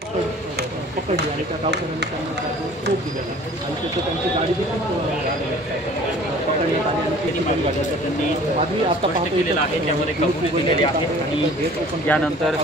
पकडली आणि त्या गावकऱ्यांनी त्यांना खूप दिलेला आणि त्याचं त्यांची गाडी देखील पकडण्यात आली आणि त्यांनी मागवायचं त्यांनी आधी आता पाहतो केलेलं आहे त्यामध्ये कबुली दिलेली आहे आणि यानंतर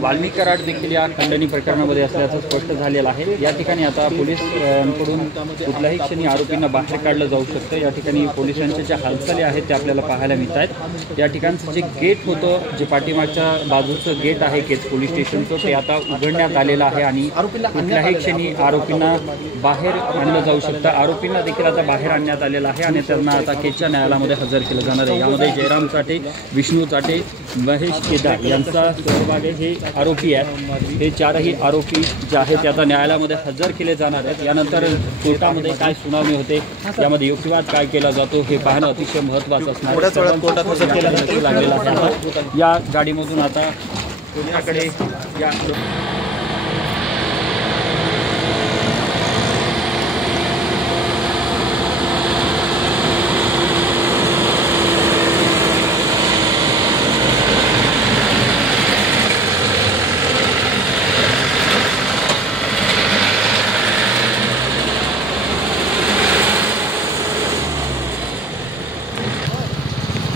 वाल्मिक कराड देखील या खंडणी प्रकरणामध्ये असल्याचं स्पष्ट झालेलं आहे। या ठिकाणी आता पोलिसांकडून कुठल्याही क्षणी आरोपींना बाहेर काढलं जाऊ शकतं। या ठिकाणी पोलिसांच्या ज्या हालचाली आहेत त्या आपल्याला पाहायला मिळत आहेत। या ठिकाणचं जे गेट होतं, जे पाठीमागच्या बाजूचं गेट आहे केज पोलीस स्टेशनचं, ते आता उघडण्यात आलेलं आहे आणि कुठल्याही क्षणी आरोपींना बाहेर आणलं जाऊ शकतं। आरोपींना देखील आता बाहेर आणण्यात आलेलं आहे आणि त्यांना आता केजच्या न्यायालयामध्ये हजर केलं जाणार आहे। यामध्ये जयराम चाटे, विष्णू चाटे, महेश केदार यांचा सहभाग आहे। हे आरोपी आहेत, हे चारही आरोपी जे आहेत ते आता न्यायालयामध्ये हजर केले जाणार आहेत। यानंतर कोर्टामध्ये काय सुनावणी होते, यामध्ये युक्तिवाद काय केला जातो हे पाहणं अतिशय महत्त्वाचं असणार आहे। कोर्टात हजर केलं लागलेलं आहे। या गाडीमधून आता कोर्टाकडे या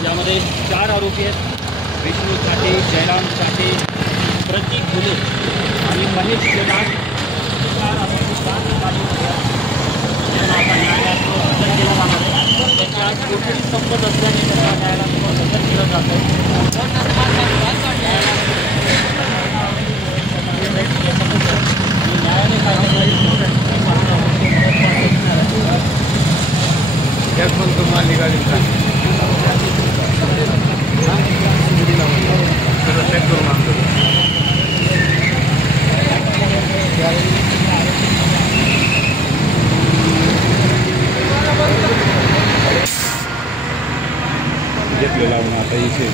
यामध्ये चार आरोपी आहेत, विष्णू चाटे, जयराम चाटे, प्रतीक गुले आणि महेश केदार। चार आरोपी त्यांना न्यायालयात हजर केलं जाणार आहे। त्यांची आज कोठडी संपत असल्याने त्यांना न्यायालयात हजर केलं जात आहे। न्यायालय घेतलेला आता इथे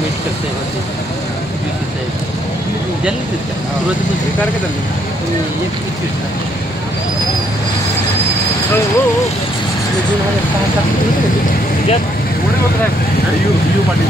मीट करते होते जल्दी सुरुवातीपासून स्वीकार का त्यांनी एक हो पाटील